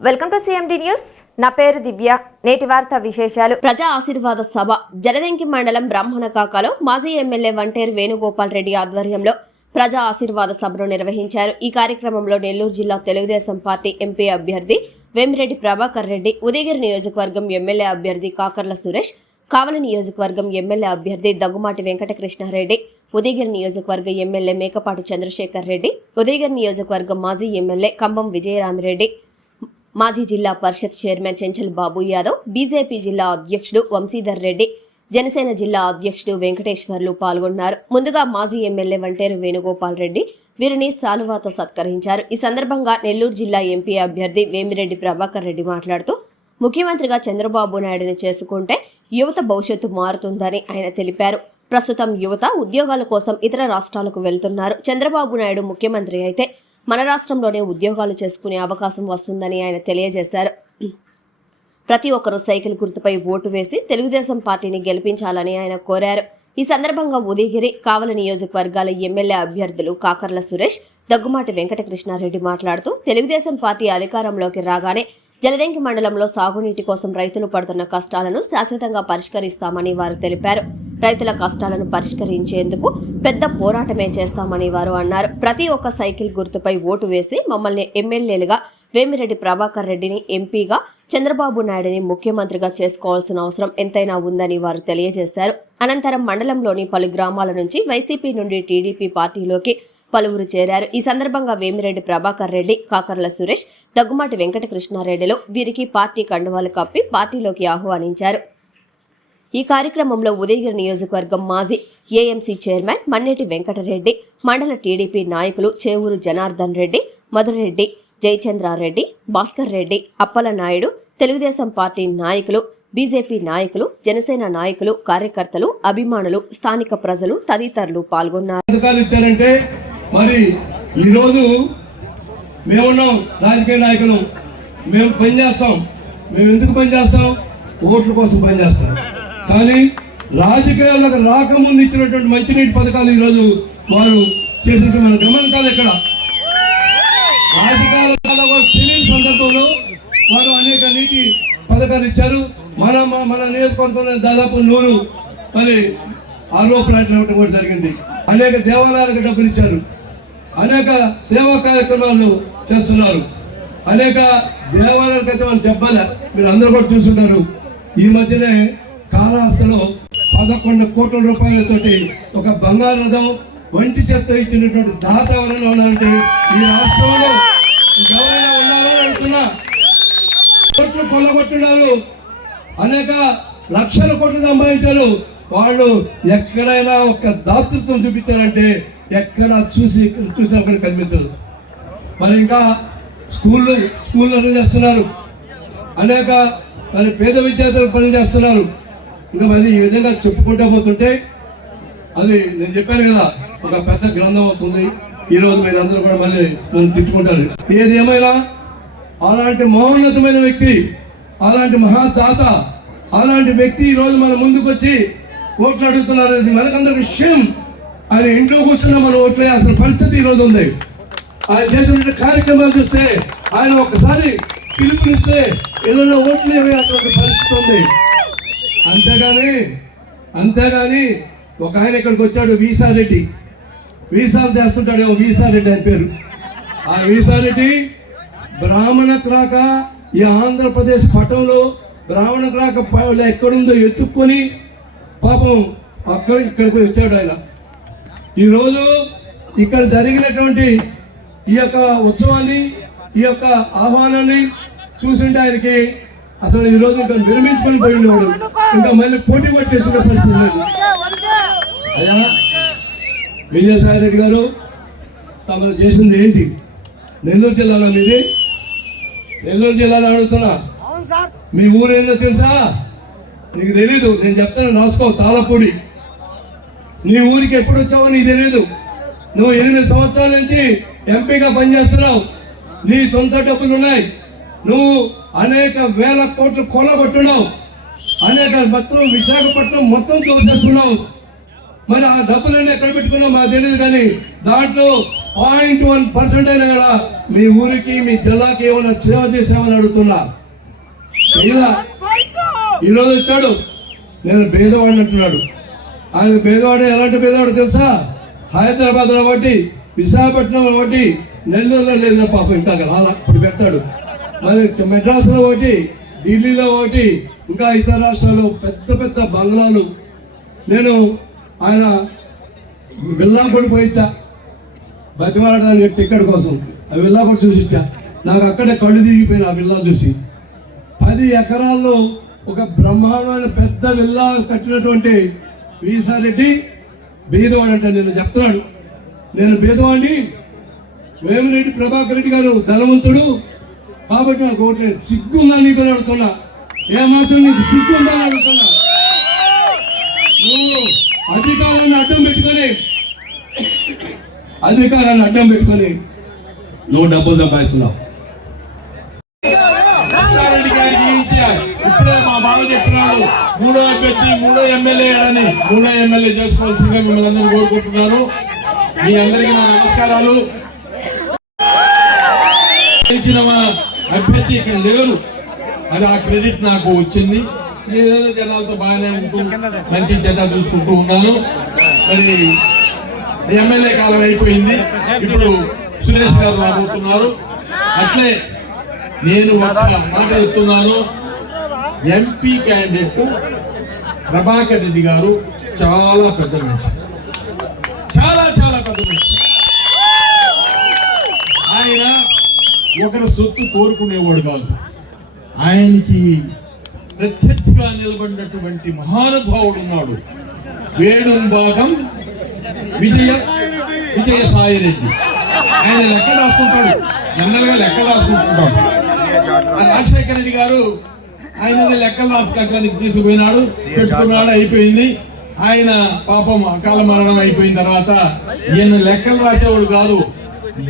Welcome to CMD news నా పేరు దివ్య. నేటి వార్త విశేషాలు. ప్రజా ఆశీర్వాద సభ జలదంకి మండలం బ్రాహ్మణ కాకాలో మాజీ ఎమ్మెల్యే వంటేరు వేణుగోపాల్ రెడ్డి ఆధ్వర్యంలో ప్రజా ఆశీర్వాద సభను నిర్వహించారు. ఈ కార్యక్రమంలో నెల్లూరు జిల్లా తెలుగుదేశం పార్టీ ఎంపీ అభ్యర్థి వేమిరెడ్డి ప్రభాకర్ రెడ్డి ఉదయగిరి నియోజకవర్గం ఎమ్మెల్యే అభ్యర్థి కాకర్ల సురేష్ కావలి నియోజకవర్గం ఎమ్మెల్యే అభ్యర్థి దగ్గుమాటి వెంకటకృష్ణారెడ్డి ఉదయగిరి నియోజకవర్గ ఎమ్మెల్యే మేకపాటి చంద్రశేఖర్ రెడ్డి ఉదయగిరి నియోజకవర్గం మాజీ ఎమ్మెల్యే కంబం విజయరామిరెడ్డి మాజీ జిల్లా పరిషత్ చైర్మన్ చెంచల్ బాబు యాదవ్ బీజేపీ జిల్లా అధ్యక్షుడు వంశీధర్ రెడ్డి జనసేన జిల్లా అధ్యక్షుడు వెంకటేశ్వర్లు పాల్గొన్నారు. ముందుగా మాజీ ఎమ్మెల్యే వంటేరు వేణుగోపాల్ రెడ్డి వీరిని సాలువాతో సత్కరించారు. ఈ సందర్భంగా నెల్లూరు జిల్లా ఎంపీ అభ్యర్థి వేమిరెడ్డి ప్రభాకర్ రెడ్డి మాట్లాడుతూ ముఖ్యమంత్రిగా చంద్రబాబు నాయుడుని చేసుకుంటే యువత భవిష్యత్తు మారుతుందని ఆయన తెలిపారు. ప్రస్తుతం యువత ఉద్యోగాల కోసం ఇతర రాష్ట్రాలకు వెళ్తున్నారు. చంద్రబాబు నాయుడు ముఖ్యమంత్రి అయితే మన రాష్ట్రంలోనే ఉద్యోగాలు చేసుకునే అవకాశం వస్తుందని ఆయన తెలియజేశారు. ప్రతి ఒక్కరూ సైకిల్ గుర్తుపై ఓటు వేసి తెలుగుదేశం పార్టీని గెలిపించాలని ఆయన కోరారు. ఈ సందర్భంగా ఉదయగిరి కావల నియోజకవర్గాల ఎమ్మెల్యే అభ్యర్థులు కాకర్ల సురేష్ దగ్గుమాటి వెంకటకృష్ణారెడ్డి మాట్లాడుతూ తెలుగుదేశం పార్టీ అధికారంలోకి రాగానే జలదంకి మండలంలో సాగునీటి కోసం రైతులు పడుతున్న కష్టాలను శాశ్వతంగా పరిష్కరిస్తామని వారు తెలిపారు. రైతుల కష్టాలను పరిష్కరించేందుకు పెద్ద పోరాటమే చేస్తామని వారు అన్నారు. ప్రతి ఒక్క సైకిల్ గుర్తుపై ఓటు వేసి మమ్మల్ని ఎమ్మెల్యేలుగా వేమిరెడ్డి ప్రభాకర్ రెడ్డిని ఎంపీగా చంద్రబాబు నాయుడిని ముఖ్యమంత్రిగా చేసుకోవాల్సిన అవసరం ఎంతైనా ఉందని వారు తెలియజేశారు. అనంతరం మండలంలోని పలు గ్రామాల నుంచి వైసీపీ నుండి టీడీపీ పార్టీలోకి పలువురు చేరారు. ఈ సందర్భంగా వేమిరెడ్డి ప్రభాకర్ రెడ్డి కాకర్ల సురేష్ దగ్గుమాటి వెంకటకృష్ణారెడ్డిలో వీరికి పార్టీ కండువాలు కప్పి పార్టీలోకి ఆహ్వానించారు. ఈ కార్యక్రమంలో ఉదయగిరి నియోజకవర్గం మాజీ ఏఎంసీ చైర్మన్ మన్నెటి వెంకటరెడ్డి మండల టీడీపీ నాయకులు చేవూరు జనార్దన్ రెడ్డి మధురెడ్డి జయచంద్రారెడ్డి భాస్కర్ రెడ్డి అప్పల నాయుడు తెలుగుదేశం పార్టీ నాయకులు బీజేపీ నాయకులు జనసేన నాయకులు కార్యకర్తలు అభిమానులు స్థానిక ప్రజలు తదితరులు పాల్గొన్నారు. మరి ఈరోజు మేమున్నాం రాజకీయ నాయకులు. మేము పనిచేస్తాం మేము ఎందుకు పనిచేస్తాం ఓట్ల కోసం పనిచేస్తాం కానీ రాజకీయాలకు రాకముందు ఇచ్చినటువంటి మంచినీటి పథకాలు ఈరోజు వారు చేసినట్టు మనం గమనించాలి ఇక్కడ రాజకీయాల తెలియని సందర్భంలో వారు అనేక నీటి పథకాలు ఇచ్చారు. మన మన- నియోజకవర్గంలో దాదాపు నూరు. మరి ఆరో ప్లాంట్లు ఇవ్వడం కూడా జరిగింది. అనేక దేవాలయాలకు డబ్బులు ఇచ్చారు. అనేక సేవా కార్యక్రమాలు చేస్తున్నారు. అనేక దేవాలయాలకు అయితే వాళ్ళు చెప్పాలి మీరు అందరూ కూడా చూస్తుంటారు ఈ మధ్యనే కాళహస్తిలో పదకొండు కోట్ల రూపాయలతోటి ఒక బంగారు రథం వంటి చెత్త ఇచ్చినటువంటి దాత ఎవరైనా ఉన్నారంటే ఈ రాష్ట్రంలో ఎవరైనా ఉన్నారని అంటున్నా కోట్లు కొల్లగొట్టున్నారు. అనేక లక్షల కోట్లు సంపాదించారు. వాళ్ళు ఎక్కడైనా ఒక దాతృత్వం చూపించారంటే ఎక్కడ చూసి చూసి అక్కడ కనిపించదు. మరి ఇంకా స్కూళ్ళు స్కూళ్ళు రన్ చేస్తున్నారు. అనేక మరి పేద విద్యార్థులు పని చేస్తున్నారు. ఇంకా మరి ఈ విధంగా చెప్పుకుంటూ పోతుంటే అది నేను చెప్పాను కదా ఒక పెద్ద గ్రంథం అవుతుంది. ఈ రోజు మీరు అందరూ కూడా మళ్ళీ నన్ను తిట్టుకుంటారు. ఏది ఏమైనా అలాంటి మహోన్నతమైన వ్యక్తి అలాంటి మహాదాత అలాంటి వ్యక్తి ఈరోజు మన ముందుకు వచ్చి ఓట్లు అడుగుతున్నారు. అది మనకందరికి విషయం. ఆయన ఇంట్లో కూర్చున్న మనం ఓట్లు వేయాల్సిన పరిస్థితి ఈరోజు ఉంది. ఆయన చేసిన కార్యక్రమాలు చూస్తే ఆయన ఒక్కసారి పిలుపునిస్తే ఇళ్ళలో ఓట్లు వేయాల్సిన పరిస్థితి ఉంది. అంతేగాని అంతేగాని ఒక ఆయన ఇక్కడికి వచ్చాడు వీసారెడ్డి. వీసాలు చేస్తుంటాడు వీసారెడ్డి అని పేరు. ఆ వీసారెడ్డి బ్రాహ్మణ క్రాక ఈ ఆంధ్రప్రదేశ్ పట్టణంలో బ్రాహ్మణ క్రాక ఎక్కడుందో ఎత్తుక్కొని పాపం అక్కడ ఇక్కడికి వచ్చాడు ఆయన. ఈరోజు ఇక్కడ జరిగినటువంటి ఈ యొక్క ఉత్సవాన్ని ఈ యొక్క ఆహ్వానాన్ని చూసింటే ఆయనకి అసలు ఈ రోజు ఇంకా విరమించుకొని పోయిండేవాడు ఇంకా మళ్ళీ పోటీ కూడా చేసుకునే పరిస్థితి లేదు. అయ్యా విజయసాయి రెడ్డి గారు తమరు చేసింది ఏంటి? నెల్లూరు జిల్లాలో మీది? నెల్లూరు జిల్లాలో అడుగుతున్నా. మీ ఊరు ఏందో తెలుసా? నీకు తెలీదు నేను చెప్తాను రాసుకో తాళపూడి. నీ ఊరికి ఎప్పుడు వచ్చావో నీకు తెలియదు నువ్వు ఎనిమిది సంవత్సరాల నుంచి ఎంపీగా పనిచేస్తున్నావు. నీ సొంత డబ్బులు ఉన్నాయి. నువ్వు అనేక వేల కోట్లు కొల్లగొట్టున్నావు. అనేక మొత్తం విశాఖపట్నం మొత్తం తోసేస్తున్నావు మరి ఆ డబ్బులన్నీ ఎక్కడ పెట్టుకున్నావు మాకు తెలియదు కానీ దాంట్లో పాయింట్ వన్ పర్సెంట్ అయినా కూడా మీ ఊరికి మీ జిల్లాకి ఏమైనా సేవ చేసామని అడుగుతున్నా. చేయలా? ఈరోజు వచ్చాడు. నేను భేదవాడిని అంటున్నాడు. ఆయన పేదవాడు ఎలాంటి పేదవాడు తెలుసా? హైదరాబాద్లో ఒకటి విశాఖపట్నం ఒకటి నెల్లూరులో లేదు పాపం ఇంకా రాలా ఇప్పుడు పెడతాడు. మరి మెడ్రాస్లో ఒకటి ఢిల్లీలో ఒకటి ఇంకా ఇతర రాష్ట్రాల్లో పెద్ద పెద్ద బంగ్లాలు. నేను ఆయన విల్లాపూడి పోయిచ్చా బతిమాడడానికి టికెట్ కోసం ఆ విల్లా కూడా చూసి ఇచ్చా. నాకు అక్కడే కళ్ళు తిరిగిపోయిన ఆ విల్లా చూసి. పది ఎకరాల్లో ఒక బ్రహ్మాండమైన పెద్ద విల్లా కట్టినటువంటి వీసారెడ్డి బీదవాడు అంటే నేను చెప్తున్నాడు నేను బీదవాడిని వేమిరెడ్డి ప్రభాకర్ రెడ్డి గారు ధనవంతుడు. కాబట్టి నాకు ఓట్లేదు సిగ్గుందా నీకు అని అడుగుతున్నా ఏమాత్రం నీకు సిగ్గుందా అడుగుతున్నా నువ్వు అధికారాన్ని అడ్డం పెట్టుకొని అధికారాన్ని అడ్డం పెట్టుకొని నువ్వు డబ్బులు సంపాదిస్తున్నావు. మూడో అభ్యర్థి మూడో ఎమ్మెల్యే అని మూడో ఎమ్మెల్యే చేసుకోవాల్సిందిగా మిమ్మల్ని అందరూ కోరుకుంటున్నాను. మీ అందరికీ నా నమస్కారాలు. ఇచ్చిన మా అభ్యర్థి ఇక్కడ లేరు అది ఆ క్రెడిట్ నాకు వచ్చింది. నేను జనాలతో బాగానే ఉంటూ మంచి చెడ్డ చూసుకుంటూ ఉన్నాను. మరి ఎమ్మెల్యే కాలం అయిపోయింది. ఇప్పుడు సురేష్ గారు రాబోతున్నారు. అట్లే నేను ఒక మాట చెప్తున్నాను. ఎంపీ క్యాండిడేట్ ప్రభాకర్ రెడ్డి గారు చాలా పెద్ద మనిషి. చాలా చాలా పెద్ద మనిషి. ఆయన ఒకరి సొత్తు కోరుకునేవాడు కాదు. ఆయనకి ప్రత్యర్థిగా నిలబడినటువంటి మహానుభావుడు ఉన్నాడు. వేణుం భాగం విజయ విజయ సాయి రెడ్డి. ఆయన లెక్క రాసుకుంటాడు. జనరల్గా లెక్క రాసుకుంటుంటాడు ఆ రాజశేఖర రెడ్డి గారు ఆయన లెక్కలు రాసుకోవడానికి తీసుకుపోయినాడు పెట్టుకున్నాడు అయిపోయింది. ఆయన పాపం అకాల మరణం అయిపోయిన తర్వాత ఈయన లెక్కలు రాసేవాడు కాదు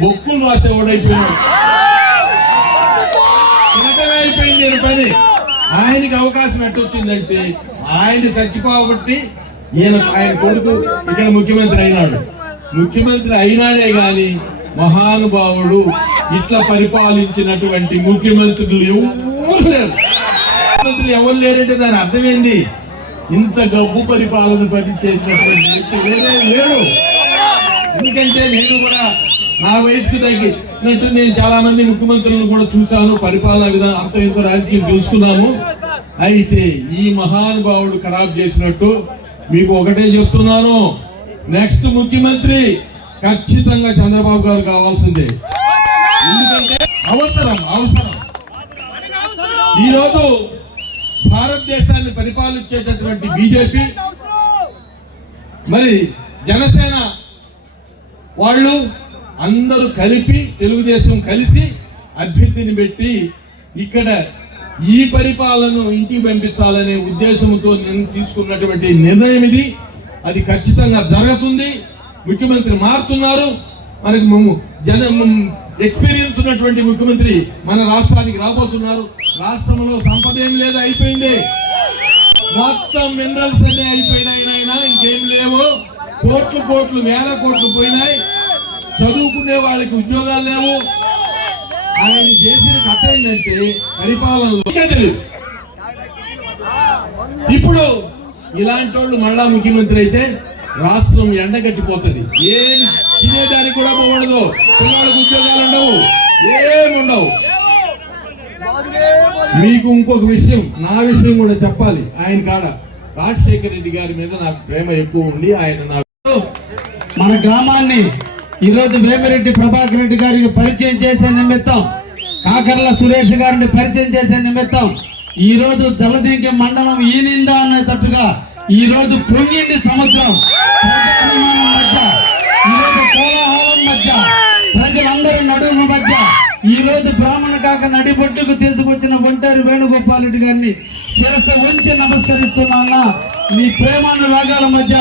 బొక్కులు రాసేవాడు అయిపోయినాడు. అయిపోయింది ఈయన పని. ఆయనకి అవకాశం ఎట్టొచ్చిందంటే ఆయన చచ్చిపోబట్టి ఈయన ఆయన కొడుకు ఇక్కడ ముఖ్యమంత్రి అయినాడు. ముఖ్యమంత్రి అయినాడే గాని మహానుభావుడు ఇట్లా పరిపాలించినటువంటి ముఖ్యమంత్రులు ఎవరు లేరు. ముఖ్యమంత్రులు ఎవరు లేరంటే దాని అర్థమైంది? ఇంత గబ్బు పరిపాలన పని చేసినటువంటి వ్యక్తి వేరే లేడు. ఎందుకంటే నేను కూడా నా వయసుకు తగ్గినట్టు నేను చాలా మంది ముఖ్యమంత్రులను కూడా చూశాను పరిపాలన విధానం అంత ఇంత రాజకీయం చూసుకున్నాము అయితే ఈ మహానుభావుడు ఖరాబ్ చేసినట్టు మీకు ఒకటే చెప్తున్నాను. నెక్స్ట్ ముఖ్యమంత్రి ఖచ్చితంగా చంద్రబాబు గారు కావాల్సిందే. ఎందుకంటే అవసరం అవసరం. ఈరోజు భారతదేశాన్ని పరిపాలించేటటువంటి బీజేపీ మరి జనసేన వాళ్ళు అందరూ కలిపి తెలుగుదేశం కలిసి అభ్యర్థిని పెట్టి ఇక్కడ ఈ పరిపాలనను ఇంటికి పంపించాలనే ఉద్దేశంతో నేను తీసుకున్నటువంటి నిర్ణయం ఇది. అది ఖచ్చితంగా జరుగుతుంది. ముఖ్యమంత్రి మారుతున్నారు. మనకి మమ్ము- జన ఎక్స్పీరియన్స్ ఉన్నటువంటి ముఖ్యమంత్రి మన రాష్ట్రానికి రాబోతున్నారు. రాష్ట్రంలో సంపద ఏం లేదు అయిపోయింది. మొత్తం మినరల్స్ అన్ని అయిపోయినాయి నాయన ఇంకేం లేవు. కోట్లు కోట్లు వేల కోట్లు పోయినాయి. చదువుకునే వాళ్ళకి ఉద్యోగాలు లేవు. ఆయన చేసిన కథ ఏంటంటే పరిపాలనలో ఇప్పుడు ఇలాంటి వాళ్ళు మళ్ళా ముఖ్యమంత్రి అయితే రాష్ట్రం ఎండగట్టిపోతుంది. ఏమి తినేదానికి కూడా పోకూడదు పిల్లలకు ఉద్యోగాలు ఉండవు. ఏముండవు ఉండవు. మీకు ఇంకొక విషయం నా విషయం కూడా చెప్పాలి. ఆయన కాడ రాజశేఖర రెడ్డి గారి మీద నాకు ప్రేమ ఎక్కువ ఉండి ఆయన నాకు మన గ్రామాన్ని ఈరోజు వేమిరెడ్డి ప్రభాకర్ రెడ్డి గారికి పరిచయం చేసే నిమిత్తం కాకర్ల సురేష్ గారిని పరిచయం చేసే నిమిత్తం ఈ రోజు జలదింకి మండలం ఈనిందా అనేటట్టుగా ఈ రోజు పొంగింది సముద్రం. ప్రజాభిమానం మధ్య కోలాహలం మధ్య ప్రజలందరి నడుము మధ్య ఈ రోజు బ్రాహ్మణ కాక నడిబొట్టుకు తీసుకొచ్చిన ఒంటరి వేణుగోపాల్ రెడ్డి గారిని శిరస ఉంచి నమస్కరిస్తున్నా అన్న మీ ప్రేమానురాగాల మధ్య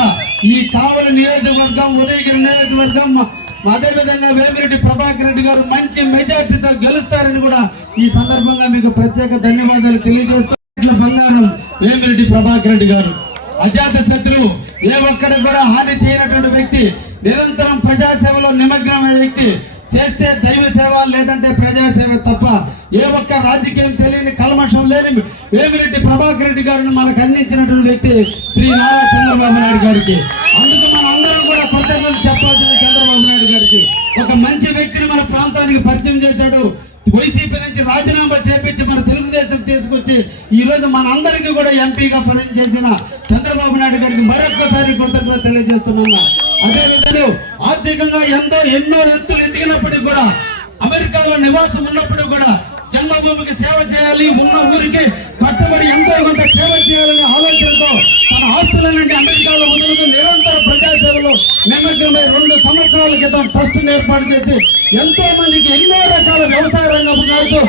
ఈ కావలి నియోజకవర్గం ఉదయగిరి నియోజకవర్గం అదేవిధంగా వేమిరెడ్డి ప్రభాకర్ రెడ్డి గారు మంచి మెజార్టీతో గెలుస్తారని కూడా ఈ సందర్భంగా మీకు ప్రత్యేక ధన్యవాదాలు తెలియజేస్తూ బంగారం వేమిరెడ్డి ప్రభాకర్ రెడ్డి గారు. అజాత శత్రువు ఏ ఒక్కరికి కూడా హాని చేయనటువంటి వ్యక్తి నిరంతరం ప్రజాసేవలో నిమగ్నమైన వ్యక్తి చేస్తే దైవ సేవ లేదంటే ప్రజాసేవ తప్ప ఏ ఒక్క రాజకీయం తెలియని కల్మషం లేని వేమిరెడ్డి ప్రభాకర్ రెడ్డి గారిని మనకు అందించినటువంటి వ్యక్తి శ్రీ నారా చంద్రబాబు నాయుడు గారికి. అందుకు మన అందరం కూడా కృతజ్ఞతలు చెప్పాల్సింది చంద్రబాబు నాయుడు గారికి. ఒక మంచి వ్యక్తిని మన ప్రాంతానికి పరిచయం చేశాడు. వైసీపీ నుంచి రాజీనామా చేపించి మన తెలుగుదేశం తీసుకొచ్చి ఈ రోజు మన అందరికీ కూడా ఎంపీగా పనిచేసిన చంద్రబాబు నాయుడు గారికి మరొక్కసారి కృతజ్ఞత తెలియజేస్తున్నాను. అదేవిధంగా ఆర్థికంగా ఎంతో ఎన్నో ఎత్తులు ఎదిగినప్పటికీ కూడా అమెరికాలో నివాసం ఉన్నప్పుడు కూడా జన్మభూమికి సేవ చేయాలి ఉన్న ఊరికి కట్టుబడి ఎంతో కొంత సేవ చేయాలనే ఆలోచనతో తన ఆస్తుల నుండి అమెరికాలో వదులుకు నిరంతర ప్రజాసేవలో నిమగ్నమై రెండు సంవత్సరాల క్రితం ట్రస్ట్ ఏర్పాటు చేసి ఎంతో మందికి ఎన్నో రకాల వ్యవసాయ రంగం కావచ్చు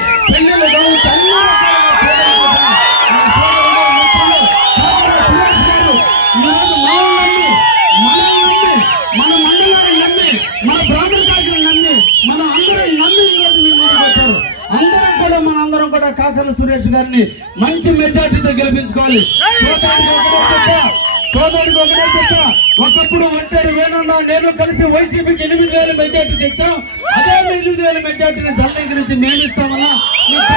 గారిని మంచి మెజార్టీతో గెలిపించుకోవాలి. సోదరుడికి ఒకటే చెప్పా ఒకప్పుడు ఒంటరి వేణున్నా నేను కలిసి వైసీపీకి ఎనిమిది వేల మెజార్టీ తెచ్చాం. అదే ఎనిమిది వేల మెజార్టీని జల్లంకి నుంచి మేము ఇస్తామన్నా ముందుకు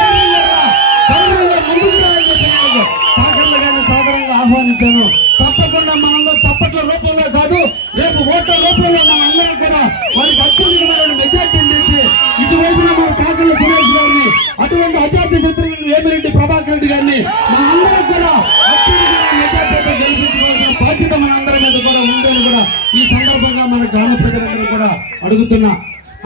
రా గారిని సోదరంగా ఆహ్వానించాను. తప్పకుండా మనలో చప్పట్ల రూపంలో కాదు రేపు ఓట్ల రూపంలో మన అందరం కూడా వారికి అత్యధికమైన మెజార్టీని తెచ్చి ఇటువైపున మన కాకర్ల సురేష్ గారిని అటువంటి అజాతి శత్రు వేమిరెడ్డి ప్రభాకర్ రెడ్డి గారిని మన అందరం కూడా అత్యున్నతమైన బాధ్యత మన అందరి మీద కూడా ఉందని కూడా ఈ సందర్భంగా మన గ్రామ ప్రజలందరూ కూడా అడుగుతున్నా.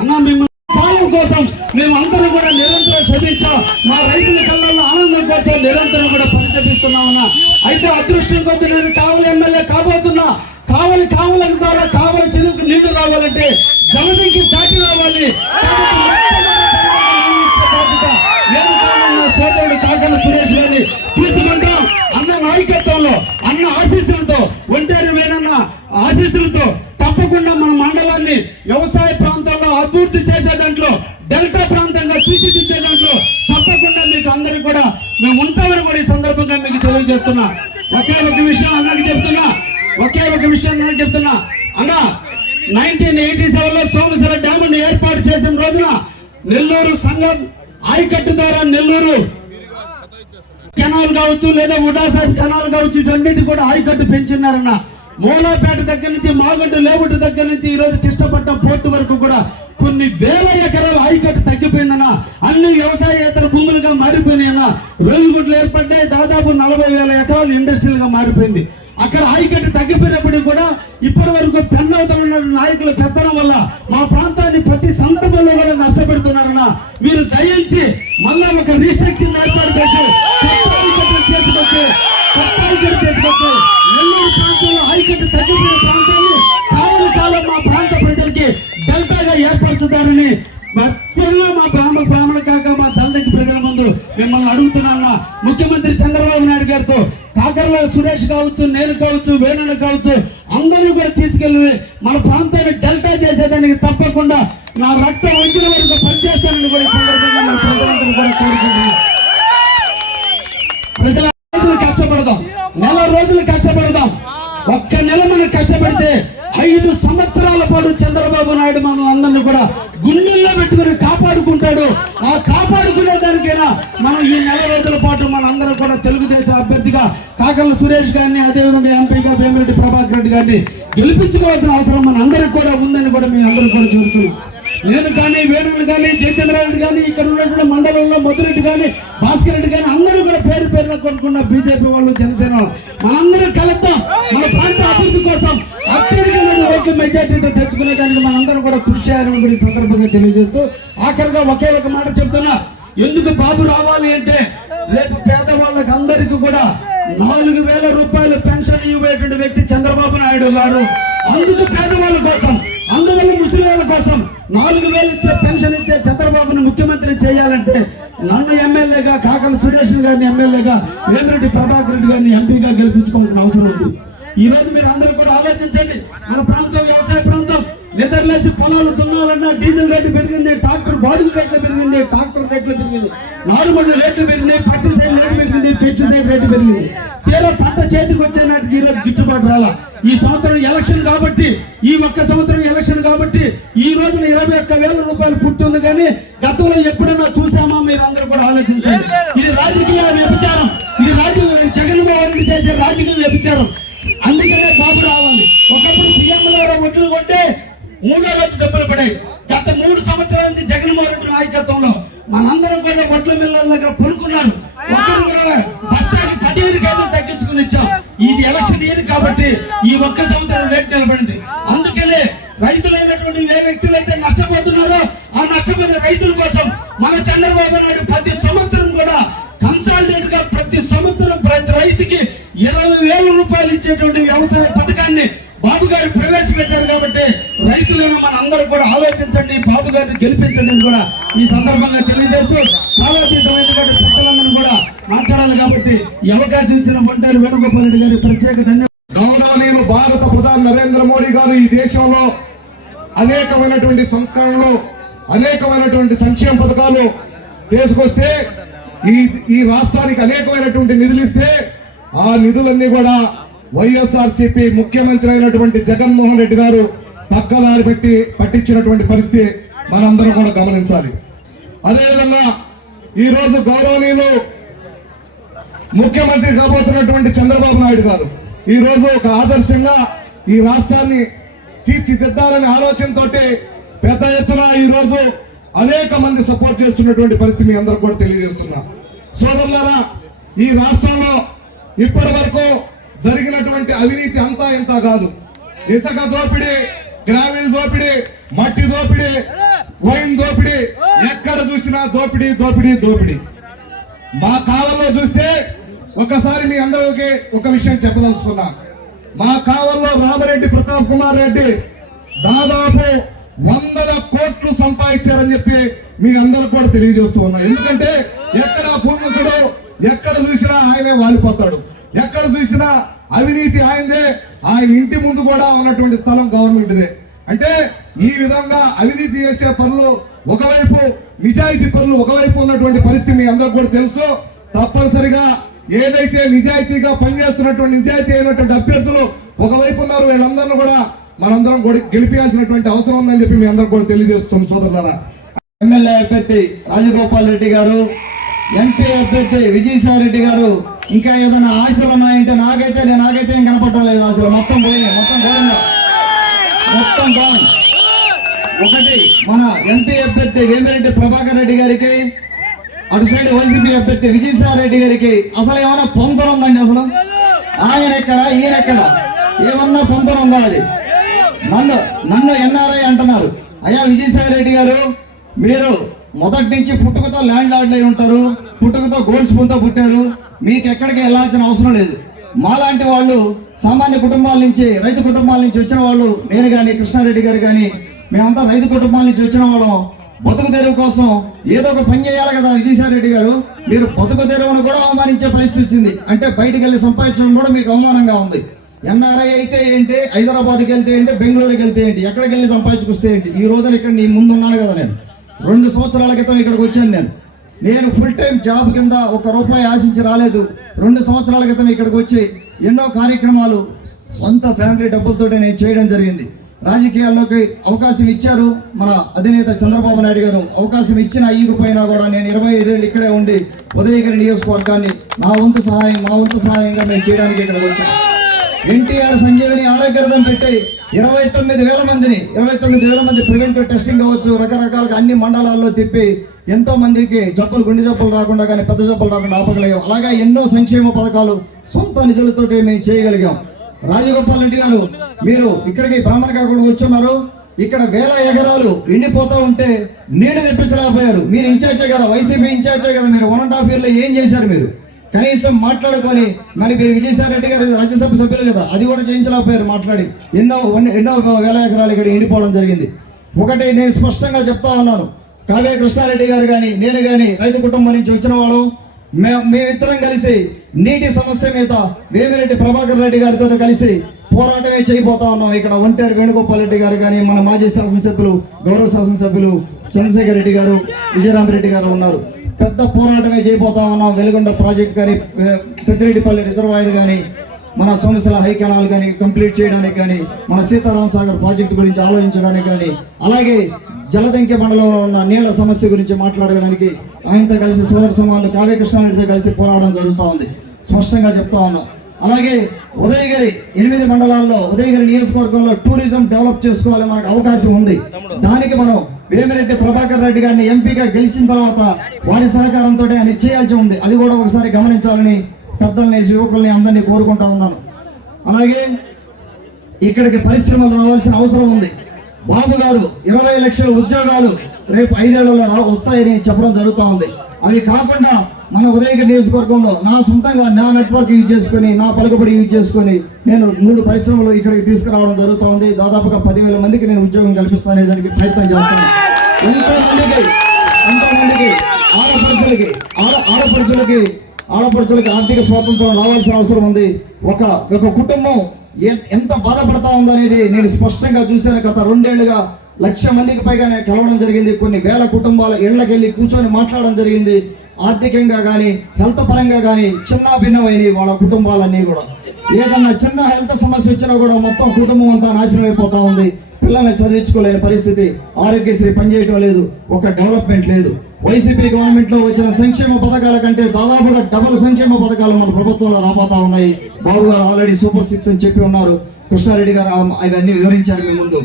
అన్నా మిమ్మల్ని సాయం కోసం మేము అందరూ కూడా నిరంతరం శ్రమించాం. మా రైతుల కళ్ళల్లో ఆనందం కోసం నిరంతరం కూడా పరితపిస్తున్నామన్నా. అయితే అదృష్టం కొద్ది నేను కావలి ఎమ్మెల్యే కాబోతున్నా. కావలి కావల ద్వారా కావలి చెరువుకు నీళ్ళు రావాలంటే జలదికి దాటి రావాలి. మండలాన్ని వ్యవసాయ ప్రాంతాల్లో అభివృద్ధి చేసే దాంట్లో డెల్టా ప్రాంతంగా తీర్చిదిద్దే దాంట్లో తప్పకుండా మీకు అందరికి కూడా మేము ఉంటామని కూడా ఈ సందర్భంగా మీకు తెలియజేస్తున్నా. ఒకే ఒక విషయం అన్నకి చెప్తున్నా. ఒకే ఒక విషయం అన్నకి చెప్తున్నా. అన్న నైన్టీన్ ఎయిటీ సెవెన్లో సోమశిల డ్యామ్ ఏర్పాటు చేసిన రోజున నెల్లూరు సంఘం ఆయకట్టు ద్వారా నెల్లూరు కెనాల్ కావచ్చు లేదా ఉడాసాబ్ కెనాల్ కావచ్చు ఇవన్నిటి కూడా ఆయకట్టు పెంచున్నారన్న. మూలాపేట దగ్గర నుంచి మాగుంట లేవుటి దగ్గర నుంచి ఈ తిష్టపట్నం పోర్టు వరకు కూడా కొన్ని వేల ఎకరాల ఆయకట్టు తగ్గిపోయిందన్న అన్ని వ్యవసాయేతర భూములుగా మారిపోయినాయన్న రోజుగుడ్లు ఏర్పడ్డాయి దాదాపు నలభై వేల ఎకరాలు ఇండస్ట్రియల్గా మారిపోయింది. అక్కడ ఆయకట్టు తగ్గిపోయినప్పటికీ కూడా ఇప్పటి వరకు పెన్నవతల ఉన్న నాయకుల పెత్తనం వల్ల మా ప్రాంతాన్ని ప్రతి సందర్భంలో కూడా నష్టపెడుతున్నారన్న మీరు దయించి మళ్ళా ఒక రీస్ట్రక్చర్ ఏర్పాటు చేసి కొత్త ఆయకట్టును తీసుకొచ్చి కొత్త తీసుకొచ్చి నెల్లూరు ప్రాంతంలో ఆయకట్టు తగ్గిపోయిన ప్రాంతాన్ని కావలి కాలం మా ప్రాంత ప్రజలకి డెల్టాగా ఏర్పరచుతారని మధ్యలో మా గ్రామ బ్రాహ్మణ కాక మా తల్లి ప్రజల ముందు మిమ్మల్ని అడుగుతున్నా ముఖ్యమంత్రి చంద్రబాబు నాయుడు గారితో కాకర్ల సురేష్ కావచ్చు నేను కావచ్చు వేణుడు కావచ్చు అందరూ కూడా తీసుకెళ్ళి మన ప్రాంతాన్ని డెల్టా చేసేదానికి తప్పకుండా నా రక్తం వచ్చిన వరకు పనిచేస్తానని కూడా ప్రజల రోజులు కష్టపడదాం. నెల రోజులు కష్టపడదాం. ఒక్క నెల మనం కష్టపడితే ఐదు సంవత్సరాల పాటు చంద్రబాబు నాయుడు మనల్ని అందరినీ కూడా గుండెల్లో పెట్టుకుని కాపాడుకుంటాడు. ఆ కాపాడుకునే దానికైనా మనం ఈ నెల రోజుల పాటు మన అందరం కూడా తెలుగుదేశం అభ్యర్థిగా కాకల సురేష్ గారిని అదేవిధంగా ఎంపీగా వేమిరెడ్డి ప్రభాకర్ రెడ్డి గారిని గెలిపించుకోవాల్సిన అవసరం మన అందరికి కూడా ఉందని కూడా మీ అందరూ కూడా చూస్తున్నాం నేను కానీ వేణులు కానీ జయచంద్రారెడ్డి కానీ ఇక్కడ ఉన్నటువంటి మండలంలో మధురెడ్డి కానీ భాస్కర్ రెడ్డి కానీ అందరూ కూడా పేరు పేరున కొనుక్కున్న బీజేపీ వాళ్ళు జనసేన వాళ్ళు. మనందరం కలుద్దాం. మన ప్రాంత అభివృద్ధి కోసం అత్యధికమైన ఓట్ల మెజార్టీతో తెచ్చుకునే దానికి మనందరం కూడా కృషి చేయాలని కూడా ఈ సందర్భంగా తెలియజేస్తూ ఆఖరిగా ఒకే ఒక మాట చెప్తున్నా. ఎందుకు బాబు రావాలి అంటే రేపు పేదవాళ్ళకి అందరికీ కూడా నాలుగు వేల రూపాయలు పెన్షన్ ఇవ్వేటువంటి వ్యక్తి చంద్రబాబు నాయుడు గారు. అందుకు పేదవాళ్ళ కోసం అందువల్ల ముస్లిం వాళ్ళ కోసం నాలుగు వేలు ఇచ్చే పెన్షన్ ఇచ్చే చంద్రబాబును ముఖ్యమంత్రి చేయాలంటే నన్ను ఎమ్మెల్యేగా కాకల సురేష్ గారిని ఎమ్మెల్యేగా వేమిరెడ్డి ప్రభాకర్ రెడ్డి గారిని ఎంపీగా గెలిపించుకోవాల్సిన అవసరం ఉంది. ఈ రోజు మీరు అందరూ కూడా ఆలోచించండి. మన ప్రాంతం వ్యవసాయ నిద్రలేసి పొలాలు దున్నాలన్నా డీజిల్ రేట్లు పెరిగింది ట్రాక్టర్ బాడుగు రేట్లు పెరిగింది ట్రాక్టర్ రేట్లు పెరిగింది నాలుగు రేట్లు పెరిగినాయి పట్టి సైడ్ రేటు పెరిగింది పెస్టిసైడ్ రేటు పెరిగింది. తీరా పంట చేతికి వచ్చే నాటికి ఈ రోజు గిట్టుబాటు రాలా. ఈ సంవత్సరం ఎలక్షన్ కాబట్టి ఈ ఒక్క సంవత్సరం ఎలక్షన్ కాబట్టి ఈ రోజున ఇరవై ఒక్క వేల రూపాయలు పుట్టింది కానీ గతంలో ఎప్పుడన్నా చూసామా మీరు అందరూ కూడా ఆలోచించండి. ఇది రాజకీయ వ్యభిచారం. ఇది రాజకీయ జగన్మోహన్ రెడ్డి చేసే రాజకీయ వ్యభిచారం. అందుకనే బాబు రావాలి. ఒకప్పుడు సీఎంలో ఒడ్లు కొట్టే మూడో రోజు డబ్బులు పడాయి గత మూడు సంవత్సరాల నుంచి జగన్మోహన్ రెడ్డి నాయకత్వంలో మనందరం కూడా ఒడ్ల మిల్లల దగ్గర పడుకున్నాడు ఒకరు కూడా బస్తాకి పదిహేను కేసులు తగ్గించుకుని ఇచ్చాం. ఇది ఎలక్షన్ ఇయర్ కాబట్టి ఈ ఒక్క సంవత్సరం రేట్ నిలబడింది. అందుకనే రైతులైనటువంటి ఏ వ్యక్తులు అయితే నష్టపోతున్నారో ఆ నష్టపోయిన రైతుల కోసం మన చంద్రబాబు నాయుడు ప్రతి సంవత్సరం కూడా కన్సాలిడేట్గా ప్రతి సంవత్సరం ప్రతి రైతుకి ఇరవై వేల రూపాయలు ఇచ్చేటువంటి వ్యవసాయ పథకాన్ని బాబు గారు ప్రవేశపెట్టారు కాబట్టి రైతులను మనందరూ కూడా ఆలోచించండి బాబు గారిని గెలిపించండి అని కూడా ఈ సందర్భంగా తెలియజేస్తూ కాలాతీతమైనటువంటి పెద్దలందరూ కూడా మాట్లాడాలి కాబట్టి ఈ అవకాశం ఇచ్చిన బండారు వేణుగోపాల్ రెడ్డి గారి ప్రత్యేక ధన్యవాదాలు. భారత ప్రధాని నరేంద్ర మోడీ గారు ఈ దేశంలో అనేకమైనటువంటి సంస్కరణలు అనేకమైనటువంటి సంక్షేమ పథకాలు తీసుకొస్తే ఈ ఈ రాష్ట్రానికి అనేకమైనటువంటి నిధులు ఇస్తే ఆ నిధులన్నీ కూడా వైఎస్ఆర్ సిపి ముఖ్యమంత్రి అయినటువంటి జగన్మోహన్ రెడ్డి గారు పక్కదారి పెట్టి పట్టించినటువంటి పరిస్థితి మనందరం కూడా గమనించాలి. అదేవిధంగా ఈరోజు గౌరవనీయులు ముఖ్యమంత్రి కాబోతున్నటువంటి చంద్రబాబు నాయుడు గారు ఈరోజు ఒక ఆదర్శంగా ఈ రాష్ట్రాన్ని తీర్చిదిద్దాలనే ఆలోచనతో పెద్ద ఎత్తున ఈ రోజు అనేక మంది సపోర్ట్ చేస్తున్నటువంటి పరిస్థితి మీ అందరూ కూడా తెలియజేస్తున్నా. సోదరులారా ఈ రాష్ట్రంలో ఇప్పటి వరకు జరిగినటువంటి అవినీతి అంతా ఇంత కాదు. ఇసుక దోపిడీ గ్రావెల్ దోపిడీ మట్టి దోపిడీ వైన్ దోపిడీ ఎక్కడ చూసినా దోపిడీ దోపిడీ దోపిడీ. మా కావల్లో చూస్తే ఒకసారి మీ అందరికి ఒక విషయం చెప్పదలుచుకున్నా. మా కావల్లో రామరెడ్డి ప్రతాప్ కుమార్ రెడ్డి దాదాపు వందల కోట్లు సంపాదించారని చెప్పి మీ అందరూ కూడా తెలియజేస్తూ ఉన్నా. ఎందుకంటే ఎక్కడ పూర్ణకుడు ఎక్కడ చూసినా ఆయనే వాలిపోతాడు. ఎక్కడ చూసినా అవినీతి ఆయనదే. ఆయన ఇంటి ముందు కూడా ఉన్నటువంటి స్థలం గవర్నమెంట్దే. అంటే ఈ విధంగా అవినీతి చేసే పనులు ఒకవైపు నిజాయితీ పనులు ఒకవైపు ఉన్నటువంటి పరిస్థితి మీ అందరికి కూడా తెలుసు. తప్పనిసరిగా ఏదైతే నిజాయితీగా పనిచేస్తున్నటువంటి నిజాయితీ అయినటువంటి అభ్యర్థులు ఒకవైపు ఉన్నారు వీళ్ళందరినీ కూడా మనందరం కూడా గెలిపించాల్సినటువంటి అవసరం ఉందని చెప్పి మీ అందరికి కూడా తెలియజేస్తున్నాం సోదరులారా. ఎమ్మెల్యే అభ్యర్థి రాజగోపాల్ రెడ్డి గారు ఎంపీ అభ్యర్థి విజయసాయి రెడ్డి గారు ఇంకా ఏదైనా ఆశలు ఉన్నాయంటే నాకైతే నేను నాకైతే ఏం కనపడటం లేదు ఆశలు మొత్తం పోయినాయి మొత్తం పోయిందా మొత్తం బాగుంది ఒకటి మన ఎంపీ అభ్యర్థి వేమిరెడ్డి ప్రభాకర్ రెడ్డి గారికి అటు సైడ్ వైసీపీ అభ్యర్థి విజయసాయి రెడ్డి గారికి అసలు ఏమైనా పొందరం ఉందండి అసలు? ఆయన ఎక్కడ ఈయన ఎక్కడ? ఏమన్నా పొందరం ఉందా అది? నన్ను నన్ను ఎన్ఆర్ఐ అంటున్నారు. అయ్యా విజయసాయి రెడ్డి గారు మీరు మొదటి నుంచి పుట్టుకతో ల్యాండ్ లార్డ్ అయి ఉంటారు. పుట్టుకతో గోల్డ్ స్పూన్తో పుట్టారు. మీకు ఎక్కడికి వెళ్ళాల్సిన అవసరం లేదు. మాలాంటి వాళ్ళు సామాన్య కుటుంబాల నుంచి రైతు కుటుంబాల నుంచి వచ్చిన వాళ్ళు నేను కానీ కృష్ణారెడ్డి గారు కానీ మేమంతా రైతు కుటుంబాల నుంచి వచ్చిన వాళ్ళం. బతుకు తెరువు కోసం ఏదో ఒక పని చేయాలి కదా విజయసాయిరెడ్డి గారు. మీరు బతుకు తెరువును కూడా అవమానించే పరిస్థితి వచ్చింది. అంటే బయటికి వెళ్ళి సంపాదించడం కూడా మీకు అవమానంగా ఉంది. ఎన్ఆర్ఐ అయితే ఏంటి హైదరాబాద్కి వెళ్తే ఏంటి బెంగళూరుకి వెళ్తే ఏంటి ఎక్కడికి వెళ్ళి సంపాదించుకొస్తే ఏంటి? ఈ రోజున ఇక్కడ నీ ముందు ఉన్నాను కదా నేను. రెండు సంవత్సరాల క్రితం ఇక్కడికి వచ్చాను నేను. నేను ఫుల్ టైం జాబ్ కింద ఒక రూపాయి ఆశించి రాలేదు. రెండు సంవత్సరాల క్రితం ఇక్కడికి వచ్చి ఎన్నో కార్యక్రమాలు సొంత ఫ్యామిలీ డబ్బులతో నేను చేయడం జరిగింది. రాజకీయాల్లోకి అవకాశం ఇచ్చారు మన అధినేత చంద్రబాబు నాయుడు గారు. అవకాశం ఇచ్చిన ఈ రూపాయినా కూడా నేను ఇరవై ఐదేళ్ళు ఇక్కడే ఉండి ఉదయగిరి నియోజకవర్గాన్ని నా వంతు సహాయం మా వంతు సహాయంగా మేము చేయడానికి ఇక్కడికి వచ్చాను ఎన్టీఆర్ సంజీవని ఆరోగ్యం పెట్టి ఇరవై తొమ్మిది వేల మందిని ఇరవై తొమ్మిది వేల మంది ప్రివెంటివ్ టెస్టింగ్ అవ్వచ్చు రకరకాలుగా అన్ని మండలాల్లో తిప్పి ఎంతో మందికి జబ్బులు గుండె జబ్బులు రాకుండా కానీ పెద్ద జబ్బులు రాకుండా ఆపగలిగాం. అలాగే ఎన్నో సంక్షేమ పథకాలు సొంత నిధులతోటి మేము చేయగలిగాం. రాజగోపాల్ రెడ్డి గారు మీరు ఇక్కడికి బ్రాహ్మణగా కూడా వచ్చున్నారు ఇక్కడ వేల ఎకరాలు ఎండిపోతూ ఉంటే నీళ్ళు తెప్పించలేకపోయారు. మీరు ఇన్ఛార్జే కదా వైసీపీ ఇన్ఛార్జే కదా మీరు. వన్ అండ్ హాఫ్ ఇయర్లో ఏం చేశారు మీరు? కనీసం మాట్లాడుకొని మరి మీరు విజయసాయి రెడ్డి గారు రాజ్యసభ సభ్యులు కదా అది కూడా చేయించలేకపోయారు మాట్లాడి. ఎన్నో ఎన్నో వేల ఎకరాలు ఇక్కడ ఎండిపోవడం జరిగింది. ఒకటి నేను స్పష్టంగా చెప్తా ఉన్నాను. కావ్య కృష్ణారెడ్డి గారు కానీ నేను కానీ రైతు కుటుంబం నుంచి వచ్చిన వాళ్ళం. మే మేమిద్దరం కలిసి నీటి సమస్య మీద వేమిరెడ్డి ప్రభాకర్ రెడ్డి గారితో కలిసి పోరాటమే చేయబోతా ఉన్నాం. ఇక్కడ ఒంటేరు వేణుగోపాల్ రెడ్డి గారు కానీ మన మాజీ శాసనసభ్యులు గౌరవ శాసనసభ్యులు చంద్రశేఖర్ రెడ్డి గారు విజయరామరెడ్డి గారు ఉన్నారు. పెద్ద పోరాటమే చేయబోతా ఉన్నాం. వెలుగొండ ప్రాజెక్ట్ కానీ పెద్దిరెడ్డిపల్లి రిజర్వాయర్ కానీ మన సోమశిల హై కెనాల్ కానీ కంప్లీట్ చేయడానికి కానీ మన సీతారాం సాగర్ ప్రాజెక్టు గురించి ఆలోచించడానికి కానీ అలాగే జలదంకి మండలంలో ఉన్న నీళ్ళ సమస్య గురించి మాట్లాడడానికి ఆయనతో కలిసి సోదర సమానులు కావ్యకృష్ణారెడ్డితో కలిసి పోరాడడం జరుగుతూ ఉంది. స్పష్టంగా చెప్తా ఉన్నాం. అలాగే ఉదయగిరి ఎనిమిది మండలాల్లో ఉదయగిరి నియోజకవర్గంలో టూరిజం డెవలప్ చేసుకోవాలి మనకు అవకాశం ఉంది. దానికి మనం వేమిరెడ్డి ప్రభాకర్ రెడ్డి గారిని ఎంపీగా గెలిచిన తర్వాత వారి సహకారంతో ఆయన చేయాల్సి ఉంది. అది కూడా ఒకసారి గమనించాలని పెద్దల్ని యువకుల్ని అందరినీ కోరుకుంటా ఉన్నాను. అలాగే ఇక్కడికి పరిశ్రమలు రావాల్సిన అవసరం ఉంది. బాబు గారు ఇరవై లక్షల ఉద్యోగాలు రేపు ఐదేళ్ళలో వస్తాయని చెప్పడం జరుగుతూ ఉంది. అవి కాకుండా మన ఉదయగిరి నియోజకవర్గంలో నా సొంతంగా నా నెట్వర్క్ యూజ్ చేసుకొని నా పలుకుబడి యూజ్ చేసుకొని నేను మూడు పరిశ్రమలు ఇక్కడికి తీసుకురావడం జరుగుతూ ఉంది దాదాపుగా పదివేల మందికి నేను ఉద్యోగం కల్పిస్తానే దానికి ప్రయత్నం చేస్తాను ఎంతో మందికి ఎంతో మందికి ఆడపడుచులకి ఆడ ఆడపడుచులకి ఆడపడుచులకి ఆర్థిక స్వాతంత్రం రావాల్సిన అవసరం ఉంది. ఒక ఒక కుటుంబం ఏ- ఎంత బాధపడతా ఉందనేది నేను స్పష్టంగా చూశాను. గత రెండేళ్ళుగా లక్ష మందికి పైగా నేను కలవడం జరిగింది. కొన్ని వేల కుటుంబాల ఇళ్ళకెళ్ళి కూర్చొని మాట్లాడడం జరిగింది. ఆర్థికంగా కానీ హెల్త్ పరంగా కానీ చిన్న భిన్నమైనవి వాళ్ళ కుటుంబాలన్నీ కూడా. ఏదన్నా చిన్న హెల్త్ సమస్య వచ్చినా కూడా మొత్తం కుటుంబం అంతా నాశనం అయిపోతా ఉంది. పిల్లల్ని చదివించుకోలేని పరిస్థితి. ఆరోగ్యశ్రీ పనిచేయటం లేదు. ఒక డెవలప్మెంట్ లేదు. వైసీపీ గవర్నమెంట్లో వచ్చిన సంక్షేమ పథకాల కంటే దాదాపుగా డబుల్ సంక్షేమ పథకాలు మన ప్రభుత్వంలో రాబోతా ఉన్నాయి. బాబు గారు ఆల్రెడీ సూపర్ సిక్స్ అని చెప్పి ఉన్నారు. కృష్ణారెడ్డి గారు ఇవన్నీ అవన్నీ వివరించారు మీ ముందు.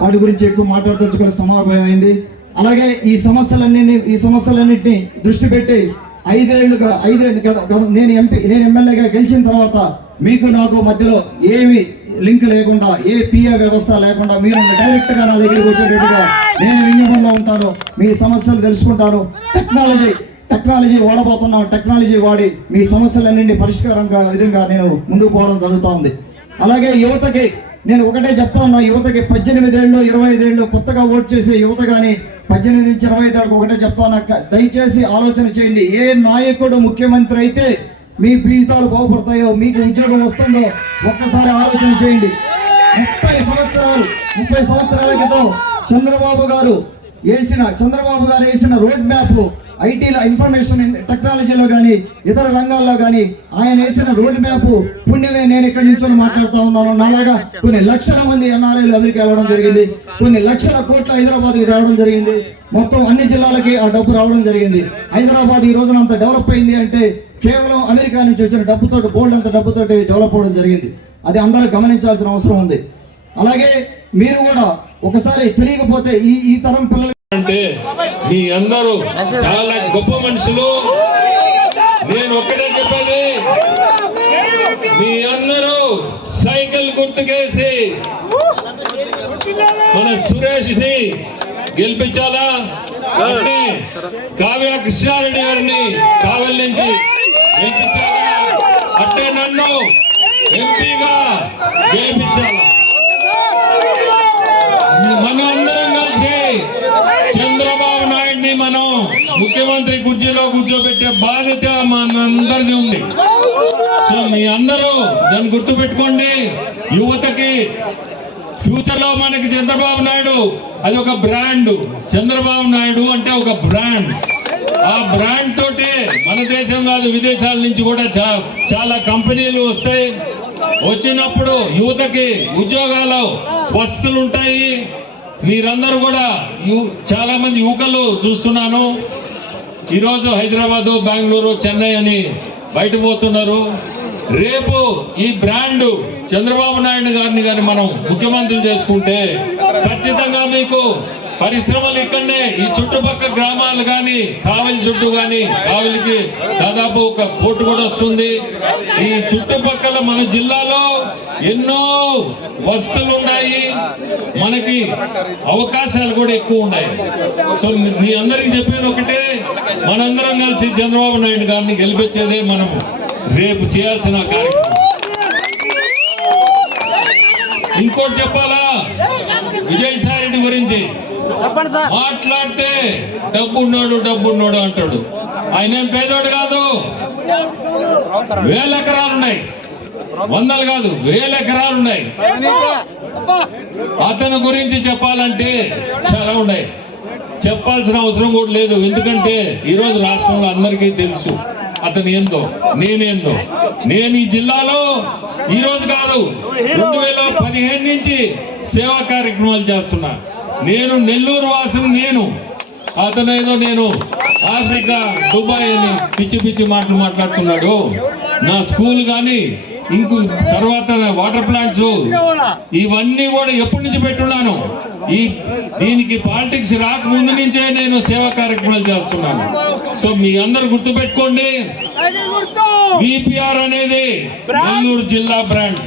వాటి గురించి ఎక్కువ మాట్లాడదలుచుకునే సమావేశం అయింది. అలాగే ఈ సమస్యలన్నీ ఈ సమస్యలన్నింటినీ దృష్టి పెట్టి ఐదేళ్ళుగా ఐదేళ్ళు గత నేను ఎంపీ నేను ఎమ్మెల్యేగా గెలిచిన తర్వాత మీకు నాకు మధ్యలో ఏమి లింక్ లేకుండా ఏ పిఏ వ్యవస్థ లేకుండా మీరు డైరెక్ట్గా నా దగ్గరికి వచ్చేటట్టుగా నేను వినియోగంలో ఉంటాను మీ సమస్యలు తెలుసుకుంటాను. టెక్నాలజీ టెక్నాలజీ వాడబోతున్నాం టెక్నాలజీ వాడి మీ సమస్యలన్నింటి పరిష్కారంగా విధంగా నేను ముందుకు పోవడం జరుగుతూ ఉంది. అలాగే యువతకి నేను ఒకటే చెప్తా ఉన్నా యువతకి పద్దెనిమిది ఏళ్ళు ఇరవై ఐదేళ్ళు కొత్తగా ఓట్ చేసే యువత కానీ పద్దెనిమిది నుంచి ఇరవై ఐదు ఒకటే చెప్తాను దయచేసి ఆలోచన చేయండి. ఏ నాయకుడు ముఖ్యమంత్రి అయితే మీ జీవితాలు బాగుపడతాయో మీకు ఉద్యోగం వస్తుందో ఒక్కసారి ఆలోచన చేయండి. ముప్పై సంవత్సరాలు ముప్పై సంవత్సరాల క్రితం చంద్రబాబు గారు వేసిన చంద్రబాబు గారు వేసిన రోడ్ మ్యాప్ ఐటీలో ఇన్ఫర్మేషన్ టెక్నాలజీలో కానీ ఇతర రంగాల్లో కానీ ఆయన వేసిన రోడ్ మ్యాప్ పుణ్యమే నేను ఇక్కడ నుంచి మాట్లాడుతూ ఉన్నాను. నాలాగా కొన్ని లక్షల మంది ఎన్ఆర్ఐలు అమెరికా వెళ్ళడం జరిగింది. కొన్ని లక్షల కోట్ల హైదరాబాద్కి రావడం జరిగింది. మొత్తం అన్ని జిల్లాలకి ఆ డబ్బు రావడం జరిగింది. హైదరాబాద్ ఈ రోజున అంత డెవలప్ అయింది అంటే కేవలం అమెరికా నుంచి వచ్చిన డబ్బుతో బోల్డ్ అంత డబ్బుతో డెవలప్ అవ్వడం జరిగింది. అది అందరూ గమనించాల్సిన అవసరం ఉంది. అలాగే మీరు కూడా ఒకసారి తెలియకపోతే ఈ ఈ తరం పిల్లలు అంటే మీ అందరూ చాలా గొప్ప మనుషులు. నేను ఒక్కటే చెప్పేది మీ అందరూ సైకిల్ గుర్తుకేసి మన సురేష్ని గెలిపించాలా? అంటే కావ్య కృష్ణారెడ్డి గారిని కావలి నుంచి గెలిపించాలా? అంటే నన్ను ఎంపీగా గెలిపించాలి మనం అందరం కలిసి చంద్రబాబు నాయుడిని మనం ముఖ్యమంత్రి కుర్చీలో కూర్చోబెట్టే బాధ్యత మనందరిది ఉంది సో మీ అందరూ గుర్తు పెట్టుకోండి. యువతకి ఫ్యూచర్లో మనకి చంద్రబాబు నాయుడు అది ఒక బ్రాండ్. చంద్రబాబు నాయుడు అంటే ఒక బ్రాండ్. ఆ బ్రాండ్ తోటి మన దేశం కాదు విదేశాల నుంచి కూడా చాలా కంపెనీలు వస్తాయి. వచ్చినప్పుడు యువతకి ఉద్యోగాలు వసతులు ఉంటాయి. మీరందరూ కూడా యు- చాలా మంది యువకులు చూస్తున్నాను. ఈరోజు హైదరాబాదు బెంగళూరు చెన్నై అని బయట పోతున్నారు. రేపు ఈ బ్రాండ్ చంద్రబాబు నాయుడు గారిని కానీ మనం ముఖ్యమంత్రి చేసుకుంటే ఖచ్చితంగా మీకు పరిశ్రమలు ఇక్కడనే ఈ చుట్టుపక్కల గ్రామాలు కానీ కావలి చుట్టూ కానీ కావలికి దాదాపు ఒక పోర్టు కూడా వస్తుంది. ఈ చుట్టుపక్కల మన జిల్లాలో ఎన్నో వస్తువులు ఉన్నాయి. మనకి అవకాశాలు కూడా ఎక్కువ ఉన్నాయి. సో మీ- అందరికి చెప్పేది ఒకటే మనందరం కలిసి చంద్రబాబు నాయుడు గారిని గెలిపించేదే మనము రేపు చేయాల్సిన కార్యక్రమం. ఇంకోటి చెప్పాలా? విజయసాయి రెడ్డి గురించి మాట్లాడితే డబ్బున్నోడు డబ్బున్నోడు అంటాడు. ఆయన ఏం పేదోడు కాదు. వేల ఎకరాలు ఉన్నాయి. వందలు కాదు వేల ఎకరాలు ఉన్నాయి. అతని గురించి చెప్పాలంటే చాలా ఉన్నాయి. చెప్పాల్సిన అవసరం కూడా లేదు. ఎందుకంటే ఈరోజు రాష్ట్రంలో అందరికీ తెలుసు. అతను ఏందో నేనేందో నేను ఈ జిల్లాలో ఈ రోజు కాదు రెండు వేల పదిహేను నుంచి సేవా కార్యక్రమాలు చేస్తున్నా. నేను నెల్లూరు వాసుని నేను. అతను ఏదో నేను ఆఫ్రికా దుబాయ్ అని పిచ్చి పిచ్చి మాటలు మాట్లాడుతున్నాడు. నా స్కూల్ కానీ ఇంకో తర్వాత వాటర్ ప్లాంట్స్ ఇవన్నీ కూడా ఎప్పటి నుంచి పెట్టున్నాను. ఈ దీనికి పాలిటిక్స్ రాకముందు నుంచే నేను సేవా కార్యక్రమాలు చేస్తున్నాను. సో మీ అందరు గుర్తుపెట్టుకోండి. విపిఆర్ అనేది నెల్లూరు జిల్లా బ్రాండ్.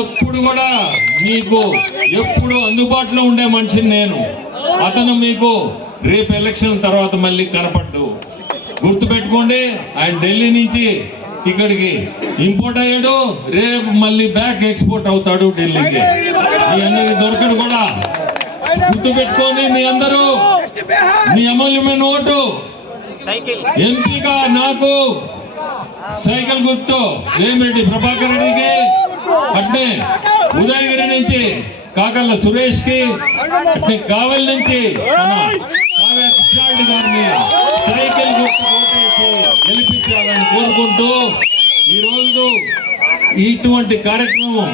ఎప్పుడు కూడా మీకు ఎప్పుడు అందుబాటులో ఉండే మనిషిని నేను. అతను మీకు రేపు ఎలక్షన్ తర్వాత మళ్ళీ కనపడ్డు. గుర్తుపెట్టుకోండి ఆయన ఢిల్లీ నుంచి ఇక్కడికి ఇంపోర్ట్ అయ్యాడు రేపు మళ్ళీ బ్యాక్ ఎక్స్పోర్ట్ అవుతాడు ఢిల్లీకి. మీ అందరికి దొరకడు కూడా. గుర్తు పెట్టుకొని మీ అందరూ. మీ అమూల్యమైన ఓటు. ఎంపీగా నాకు సైకిల్ గుర్తు. వేమిరెడ్డి ప్రభాకర్ రెడ్డికి అట్నే ఉదయగిరి నుంచి కాకల్ల సురేష్కి అట్నే కావలి నుంచి కావ్య గారిని సైకిల్ గుర్తు ఓటేసి గెలిపించాలని కోరుకుంటూ ఈ ఇటువంటి కార్యక్రమం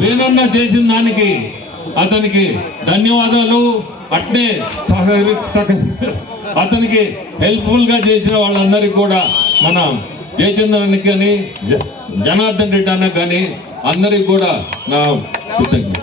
వేనన్న చేసిన దానికి అతనికి ధన్యవాదాలు. అట్నే సహకరి అతనికి హెల్ప్ఫుల్గా చేసిన వాళ్ళందరికీ కూడా మన జయచంద్రానికి కానీ జ- జనార్దన్ రెడ్డి అన్న కానీ అందరికీ కూడా నా కృతజ్ఞత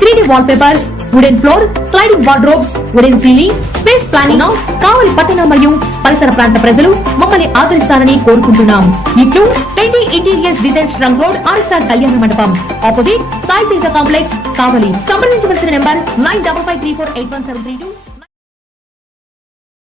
three D wallpapers wooden floor sliding wardrobes wooden ceiling space planning Kavali పట్టణ మరియు పరిసర ప్రాంత ప్రజలు మమ్మల్ని ఆదరిస్తారని కోరుకుంటున్నాం. ఇట్లు twenty interiors designs trunk road RSR Kalyana Mandapam. Opposite Sai Teja complex Kavali. సంప్రదించవలసిన number nine double five three four eight one seven three two.